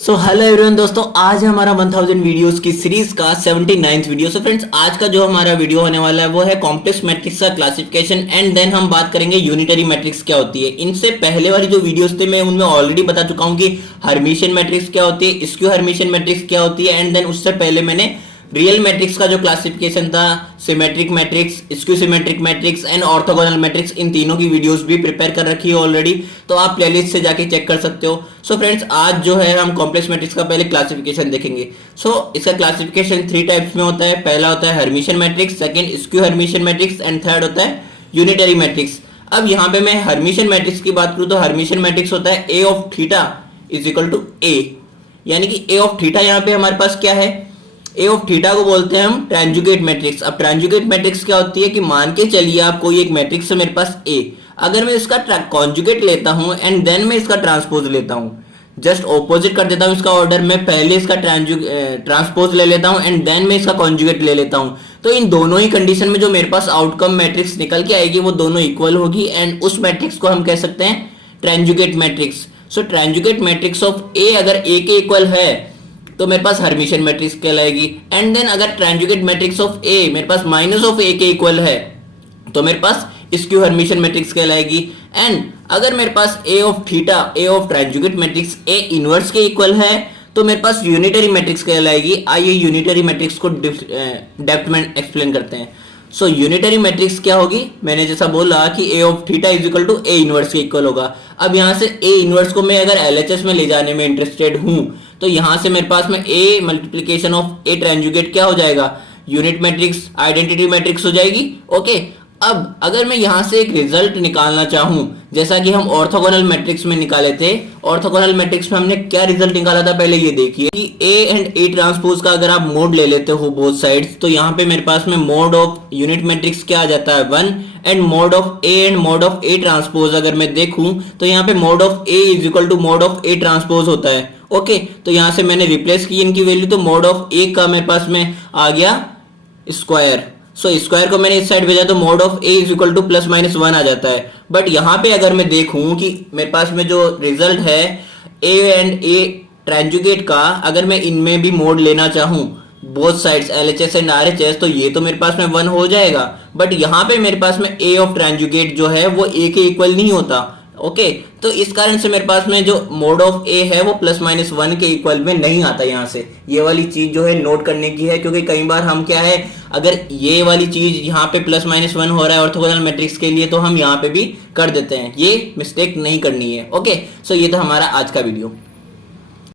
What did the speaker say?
So hello everyone दोस्तों, आज है हमारा 1000 वीडियोस की सीरीज का 79th वीडियो। सो फ्रेंड्स, आज का जो हमारा वीडियो होने वाला है वो है कॉम्प्लेक्स मैट्रिक्स का क्लासिफिकेशन एंड देन हम बात करेंगे यूनिटरी मैट्रिक्स क्या होती है। इनसे पहले वाली जो वीडियोस थे मैं उनमें ऑलरेडी बता चुका हूं कि हर्मिशियन मैट्रिक्स क्या होती है, स्क्यू हर्मिशियन मैट्रिक्स क्या होती है एंड देन उससे पहले मैंने रियल मैट्रिक्स का जो क्लासिफिकेशन था, symmetric matrix, skew symmetric matrix and orthogonal matrix, इन तीनों की वीडियोस भी प्रिपेयर कर रखी है ऑलरेडी, तो आप प्लेलिस्ट से जाके चेक कर सकते हो। सो फ्रेंड्स, आज जो है हम कॉम्प्लेक्स मैट्रिक्स का पहले क्लासिफिकेशन देखेंगे। सो इसका क्लासिफिकेशन 3 टाइप्स में होता है। पहला होता है Hermitian matrix, second skew Hermitian matrix and third होता है यूनिटरी मैट्रिक्स। अब यहाँ पे मैं हर्मिशियन मैट्रिक्स की बात करूँ तो हर्मिशियन मैट्रिक्स होता है A of theta is equal to A, यानी कि ए ऑफ थीटा यहाँ पे हमारे पास क्या है, ए ऑफ थीटा को बोलते हैं हम ट्रांजुगेट मैट्रिक्स। अब ट्रांजुगेट मैट्रिक्स क्या होती है कि मान के चलिए आप कोई एक मैट्रिक्स है मेरे पास ए, अगर मैं इसका कॉन्जुगेट लेता हूं एंड देन मैं इसका ट्रांसपोज लेता हूं, जस्ट ऑपोजिट कर देता हूं इसका ऑर्डर, मैं पहले इसका ट्रांसपोज ले लेता हूं एंड देन मैं इसका कॉन्जुगेट ले लेता हूं, तो इन दोनों ही कंडीशन में जो मेरे पास आउटकम मैट्रिक्स निकल के आएगी वो दोनों इक्वल होगी एंड उस मैट्रिक्स को हम कह सकते हैं transjugate matrix. So transjugate matrix of A अगर ए के इक्वल है तो मेरे पास हर्मिशियन मैट्रिक्स कहलाएगी एंड देन अगर ट्रांजुगेट मैट्रिक्स ऑफ ए मेरे पास माइनस ऑफ ए के इक्वल है तो मेरे पास स्क्यू हर्मिशियन मैट्रिक्स कहलाएगी। एंड अगर मेरे पास A of theta, A of transjugate matrix A inverse के इक्वल है तो मेरे पास यूनिटरी मैट्रिक्स कहलाएगी। आइए यूनिटरी मैट्रिक्स को डेप्थ में एक्सप्लेन करते हैं। सो यूनिटरी मैट्रिक्स क्या होगी, मैंने जैसा बोला कि A of theta is equal to A inverse के इक्वल होगा। अब यहाँ से ए इनवर्स को मैं अगर एलएचएस में ले जाने में इंटरेस्टेड हूं तो यहां से मेरे पास में ए मल्टीप्लीकेशन ऑफ ए ट्रांजुगेट क्या हो जाएगा, यूनिट मैट्रिक्स, आइडेंटिटी मैट्रिक्स हो जाएगी। ओके, अब अगर मैं यहां से एक रिजल्ट निकालना चाहूं जैसा कि हम ऑर्थोगोनल मैट्रिक्स में निकाले थे, ऑर्थोगोनल मैट्रिक्स में हमने क्या रिजल्ट निकाला था पहले ये देखिए कि ए एंड ए ट्रांसपोज का अगर आप मोड ले लेते हो बोथ साइड्स तो यहाँ पे मेरे पास में मोड ऑफ यूनिट मैट्रिक्स क्या आ जाता है 1 and mod of A and mod of A transpose अगर मैं देखूं तो यहाँ पे mod of A is equal to mod of A transpose होता है। ओके, तो यहां से मैंने रिप्लेस की इनकी वैल्यू, तो मोड ऑफ ए का मेरे पास में आ गया स्क्वायर। सो स्क्वायर को मैंने इस साइड भेजा तो mode of A is equal two plus minus 1 आ जाता है। बट यहां पे अगर मैं देखूं कि मेरे पास में जो रिजल्ट है ए एंड ए ट्रांजुगेट का, अगर मैं इनमें भी मोड लेना चाहूं both sides LHS and RHS तो ये तो मेरे पास में 1 हो जाएगा। बट यहाँ पे मेरे पास में ए ऑफ ट्रांजुगेट जो है वो ए के इक्वल नहीं होता। ओके, तो इस कारण से मेरे पास में जो मोड ऑफ ए है वो प्लस माइनस 1 के इक्वल में नहीं आता। यहाँ से ये वाली चीज जो है नोट करने की है, क्योंकि कई बार हम क्या है, अगर ये वाली चीज यहाँ पे प्लस माइनस 1 हो रहा है ऑर्थोगोनल मैट्रिक्स के लिए तो हम यहाँ पे भी कर देते हैं, ये मिस्टेक नहीं करनी है। ओके, सो ये था हमारा आज का वीडियो।